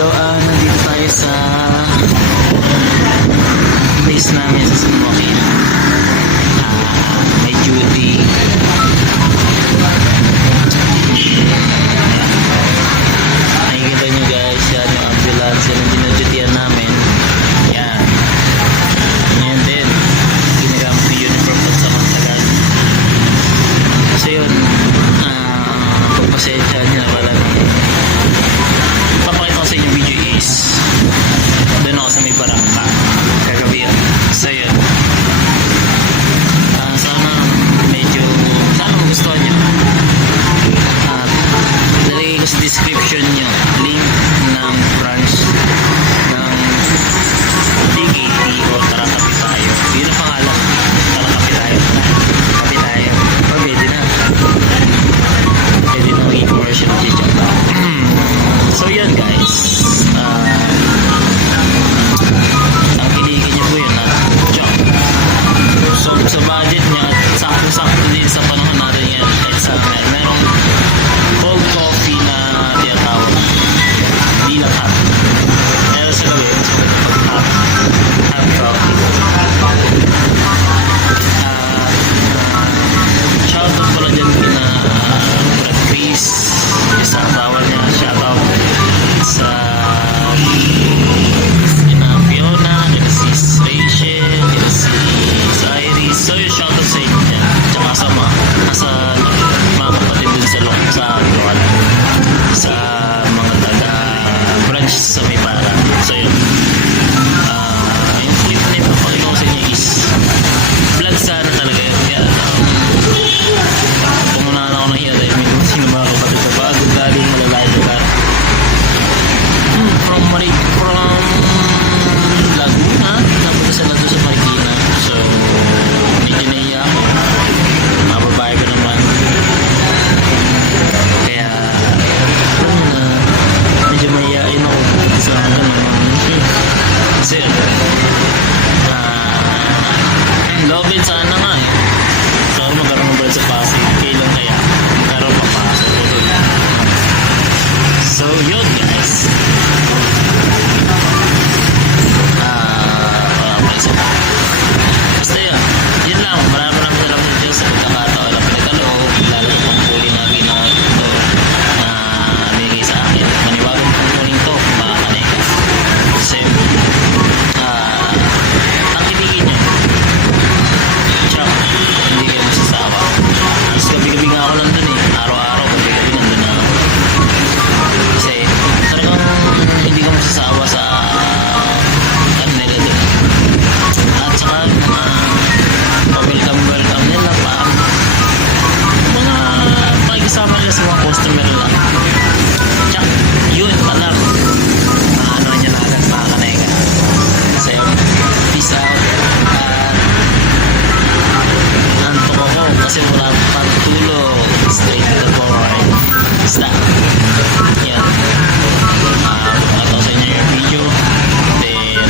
So, nandito tayo sa base namin sa San Joaquin. May duty. Nakikita nyo guys, yan yung ambulance. Yan ang dinudutian namin. Yan. Yan din. Ginagamit ko uniform pansamantagal. So yun, pagpasensya nyo na pala. Papakita ko sa inyo video is doon ako sa may barangka kagabi yun. So yun, sana magustuhan nyo. Dalagay ko sa description nyo link ng branch ng DKT o Tara Kape Tayo. Yun ang pangalan, Tara Kape Tayo. Kape Tayo. Pwede na maging commercial video. So yun guys, ang kiligin nyo po yun job. So sa budget nya at sakto-sakto din sa panahon natin yan at sa merong cold coffee na tinatawag, hindi lang hot, pero sa gabi pag hot coffee. Shoutout pala dyan kina Brad Chris, isang tawag niya, shoutout sa Fiona, kina si Rachel, kina si Iris. So yung shoutout sa inyo dyan, tsaka sa mga kapatid dun sa sa mga taga branch sa may para. So yun, yung clip na ito pakita ko sa inyo is vlog sana talaga yun. Kaya pumunahan ako ng iya dahil may sino mga kapatid na bago galing malalaki lugar from Laguna napunta sa Laguna sa Marikina. So medyo naiya ako, mga babae ko naman, kaya medyo maiyain ako sa ganun. Kasi lobin sana nga eh. So magkaroon ng brand sa Pasig, kailan kaya pero papasok ko doon. So yun guys, basta yun lang. Maraming salamat dyan sa pagkakataon na pinagkaloob, lalo na pang huli na ginawa ito na bigay sa akin. Maniwagong pangkuling to mga kaneka, kasi ang kiligin nyo tsaka hindi kayo masasawa. Tapos gabi-gabi nga ako lang dun eh, araw-araw gabi-gabi nandun na ako, kasi talagang hindi ka masasawa sa nila dun. At saka welcome nila pa, mga pakikisama nila sa mga customer lang. Tsak, yun alam, ano niya na agad mga kaneka. So yun, peace out. Antok ako kasi wala pang tulog, straight to the point. Basta yan, pakita ko sa inyo yung video, then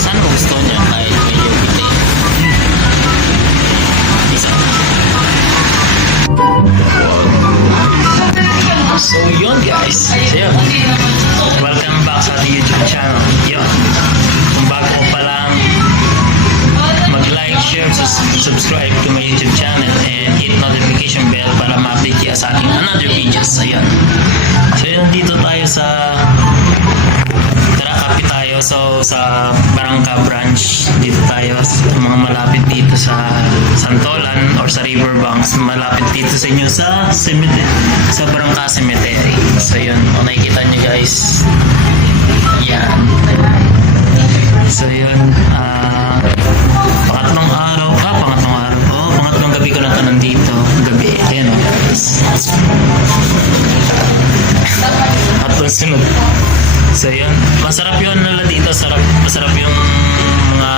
sana magustuhan niya kahit medyo bitay. Peace out. So yun guys, so yun, welcome back sa ating YouTube channel. Yun, kung bago ko pa lang, mag-like, share, subscribe to my YouTube channel and hit notification bell para ma-update kayo sa ating another videos. So yun, dito tayo sa Tara Kape Tayo. So sa Barangka branch, dito tayo sa mga malapit dito sa Santolan or sa Riverbanks, malapit dito sa inyo sa cemetery, sa Barangka Cemetery. So yun, kung nakikita nyo guys, yan. So yun, pangatlong gabi ko na ito nandito. Gabi, ayan o. At sunod. So yun, masarap yun nila dito. Masarap yung mga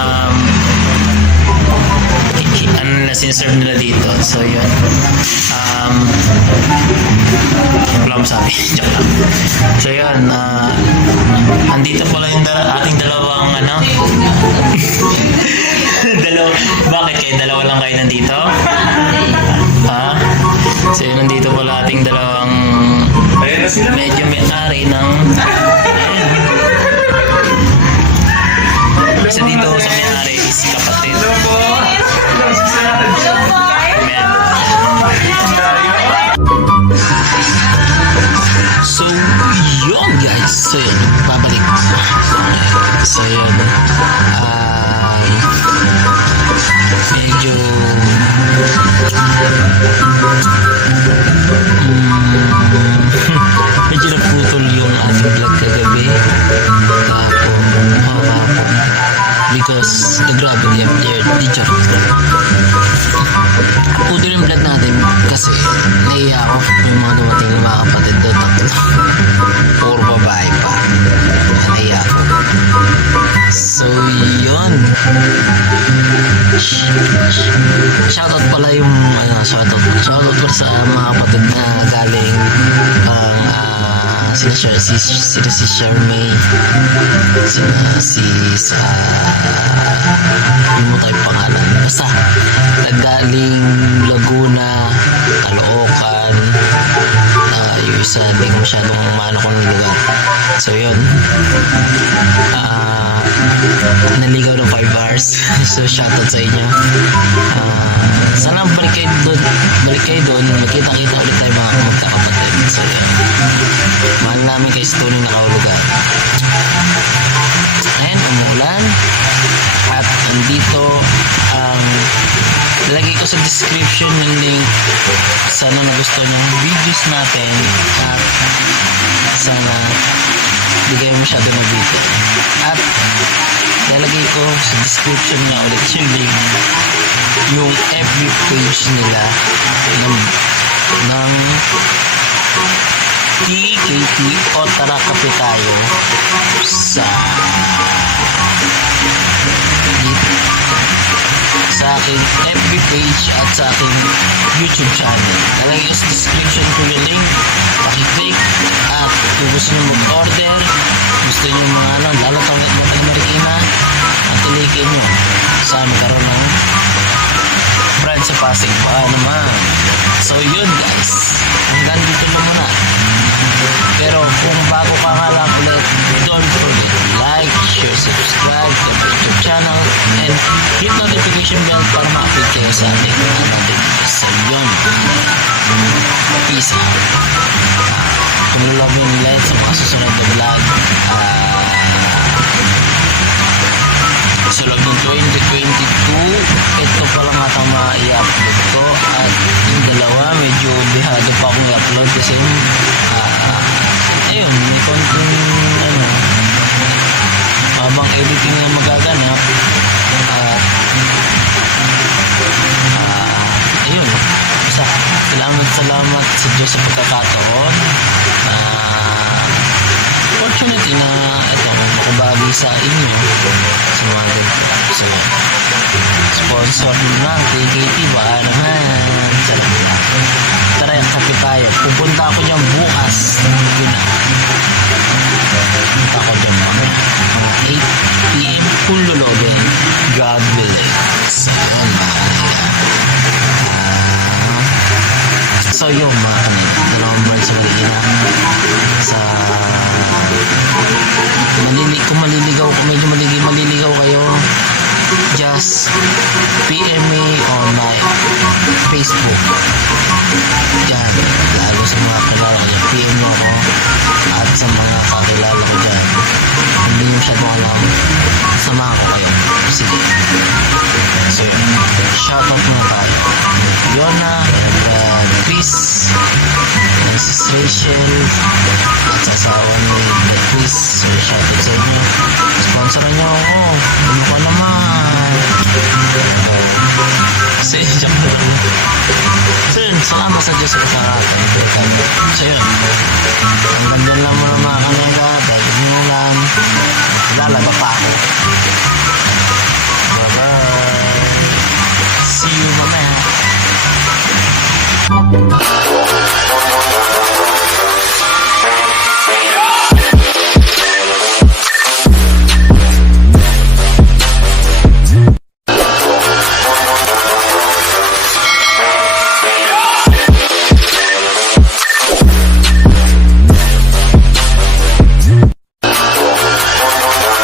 ano nila sinaserve nila dito. So yun, wala mo sabi. Joke lang. So yun, andito pala yung ating dalawang bakit kayo dalawa lang kayo nandito? Ha? So yun, nandito pala ating dalawang medyo may-ari ng isa dito sa may-ari is kapatid. Ayan. So, yun guys. So, yun. Pabalik. So, yun. Medyo medyo naputol yung ating vlog kagabi because the gravity of the earth putol yung vlog natin kasi naiya ako may mga dumating na mga kapatid doon tatlo puro babae pa naiya ako so yun shoutout pala yung shoutout pala sa mga kapatid na galing sila si Charmaine si hindi mo tayo pangalan basta nagaling Laguna Caloocan yung isa hindi ko masyadong maano kung lugar so yun naligaw ng 5 hours so shoutout sa inyo sana balik kayo doon magkita-kita ulit tayo mga magkakapatid so yun mahal namin kay Stony nakahulugan ayan umuulan at andito ang lagay ko sa description yung link sana nagustuhan yung videos natin at sana hindi kayo masyado nabito at lalagay ko sa description na ulit yung link yung FB page nila ng TKT o Tara Kape Tayo sa aking FB page at sa aking YouTube channel. Lalagay ko sa description ko yung link. Pakiclick at kung gusto nyo mag-order, gusto nyo mga lalo tawag at batang Marikina at ilikin nyo sa magkaroon ng brand sa Pasig. Baka naman. So yun guys, hanggang dito na muna. Pero kung bago ka nga lang ulit, don't forget to like, share, subscribe to the YouTube channel and hit notification bell para ma-update kayo sa ating mga natin. So yun, peace out. Kung love nyo nila sa mga susunod na vlog sa loob ng 2022, ito pa lang atang i-upload ko at yung dalawa medyo bihado pa akong i-upload kasi ayun, may konting habang editing na magaganap at ayun, basta salamat sa Diyos sa pagkakataon opportunity na ito makabagi sa inyo sa mga ganito so sponsor na TKT ba naman salamat tara yung kape tayo pupunta ako dyan bukas pupunta ako dyan mga 8 PM full lulobin God willing so yun so yun mga kanil dalawang birds sa Marikina sa kung maliligaw medyo maliligaw kayo just PM me on my Facebook yan lalo sa mga kilala ko PM mo ako at sa mga kakilala ko dyan hindi nyo siya alam samahan ko kayo sige so yun shoutout muna tayo Yona and Chris and Sis Rachel at sa asawa ni Chris so shoutout sa inyo sponsoran nyo ako ano ka naman so yun salamat sa Diyos sa kasaratan so yun ang ganda lang mo mga kanila dahil mo lang lalaba pa ako